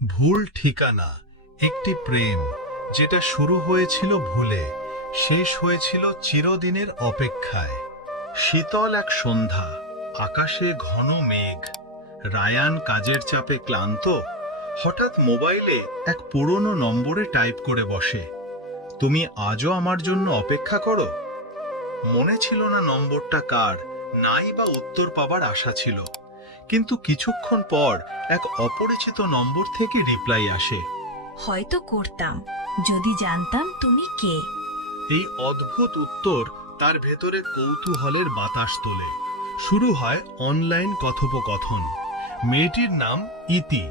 ভুল ঠিকানা, একটি প্রেম যেটা শুরু হয়েছিল ভুলে, শেষ হয়েছিল চিরদিনের অপেক্ষায়। শীতল এক সন্ধ্যা, আকাশে ঘন মেঘ। রায়ান কাজের চাপে ক্লান্ত, হঠাৎ মোবাইলে এক পুরনো নম্বরে টাইপ করে বসে, তুমি আজও আমার জন্য অপেক্ষা করো। মনে ছিল না নম্বরটা কার, নাই বা উত্তর পাবার আশা ছিল। কিন্তু কিছুক্ষণ পর এক অপরিচিত নম্বর থেকে রিপ্লাই আসে। হয়তো করতাম যদি জানতাম তুমি কে। এই অদ্ভুত উত্তর তার ভেতরে কৌতূহলের বাতাস তোলে। শুরু হয় অনলাইন কথোপকথন। মেয়েটির নাম ইতি।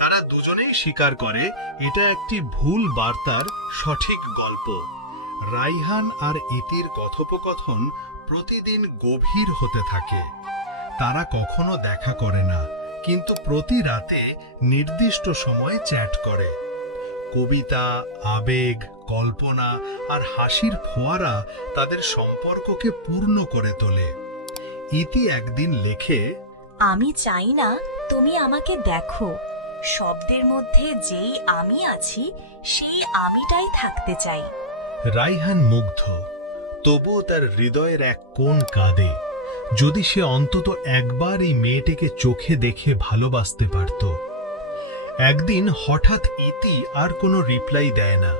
তারা দুজনেই স্বীকার করে এটা একটি ভুল বার্তার সঠিক গল্প। রাইহান আর ইতির কথোপকথন প্রতিদিন গভীর হতে থাকে। তারা কখনো দেখা করে না, কিন্তু প্রতি রাতে নির্দিষ্ট সময়ে চ্যাট করে। কবিতা, আবেগ, কল্পনা আর হাসির ফোয়ারা তাদের সম্পর্ককে পূর্ণ করে তোলে। ইতি একদিন লেখে, আমি চাই না তুমি আমাকে দেখো, শব্দের মধ্যে যেই আমি আছি সেই আমিটাই থাকতে চাই। রাইহান মুগ্ধ, তবুও তার হৃদয়ের এক কোণ কাঁদে। যদি সে অন্তত একবার এই মেয়েটিকে চোখে দেখে ভালোবাসতে পারত। একদিন হঠাৎ ইতি আর কোনো রিপ্লাই দেয় না।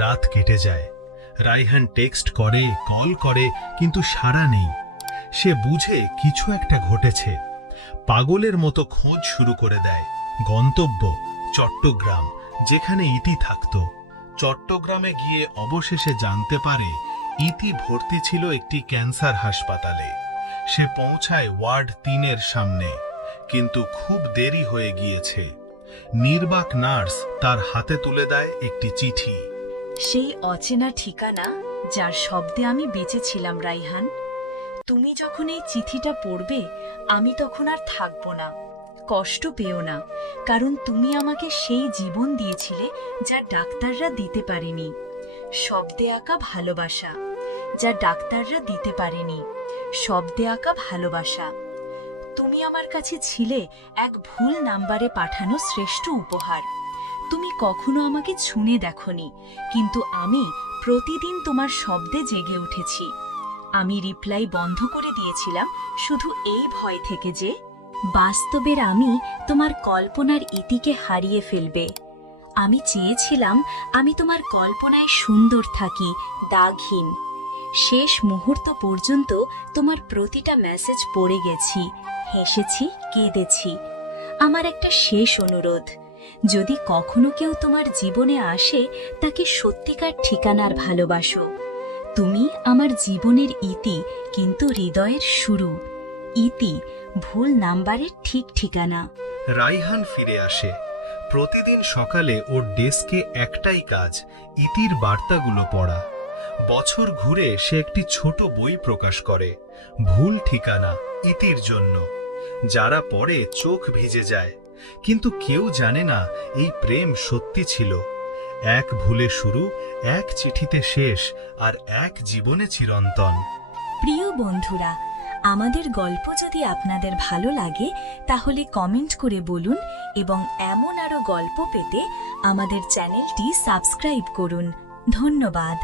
রাত কেটে যায়। রাইহান টেক্সট করে, কল করে, কিন্তু সাড়া নেই। সে বুঝে কিছু একটা ঘটেছে। পাগলের মতো খোঁজ শুরু করে দেয়। গন্তব্য চট্টগ্রাম, যেখানে ইতি থাকত। চট্টগ্রামে গিয়ে অবশেষে জানতে পারে ইতি ভর্তি ছিল একটি ক্যান্সার হাসপাতালে। সে পৌঁছায় ওয়ার্ড 3-এর সামনে, কিন্তু খুব দেরি হয়ে গিয়েছে। নির্বাক নার্স তার হাতে তুলে দেয় একটি চিঠি। সেই অচেনা ঠিকানা যার শব্দে আমি বেঁচেছিলাম রাইহান। তুমি যখন এই চিঠিটা পড়বে আমি তখন আর থাকবো না। কষ্ট পেও না, কারণ তুমি আমাকে সেই জীবন দিয়েছিলে যা ডাক্তাররা দিতে পারেনি। শব্দে আঁকা ভালোবাসা, যা ডাক্তাররা দিতে পারেনি। শব্দে আঁকা ভালোবাসা। তুমি আমার কাছে ছিলে এক ভুল নাম্বারে পাঠানো শ্রেষ্ঠ উপহার। তুমি কখনো আমাকে ছুঁয়ে দেখোনি, কিন্তু আমি প্রতিদিন তোমার শব্দে জেগে উঠেছি। আমি রিপ্লাই বন্ধ করে দিয়েছিলাম শুধু এই ভয় থেকে যে বাস্তবের আমি তোমার কল্পনার ইতিকে হারিয়ে ফেলবে। আমি চেয়েছিলাম আমি তোমার কল্পনায় সুন্দর থাকি, দাগহীন। শেষ মুহূর্ত পর্যন্ত তোমার প্রতিটা মেসেজ পড়ে গেছি, হেসেছি, কেঁদেছি। আমার একটা শেষ অনুরোধ, যদি কখনো কেউ তোমার জীবনে আসে তাকে সত্যিকার ঠিকানার ভালোবাসো। তুমি আমার জীবনের ইতি, কিন্তু হৃদয়ের শুরু। ইতি, ভুল নাম্বারের ঠিক ঠিকানা। রাইহান ফিরে আসে। প্রতিদিন সকালে ওর ডেস্কে একটাই কাজ, ইতির বার্তাগুলো পড়া। বছর ঘুরে সে একটি ছোট বই প্রকাশ করে, ভুল ঠিকানা, ইতির জন্য। যারা পড়ে চোখ ভিজে যায়, কিন্তু কেউ জানে না এই প্রেম সত্যি ছিল। এক ভুলে শুরু, এক চিঠিতে শেষ, আর এক জীবনে চিরন্তন। প্রিয় বন্ধুরা, আমাদের গল্প যদি আপনাদের ভালো লাগে তাহলে কমেন্ট করে বলুন, এবং এমন আরো গল্প পেতে আমাদের চ্যানেলটি সাবস্ক্রাইব করুন। ধন্যবাদ।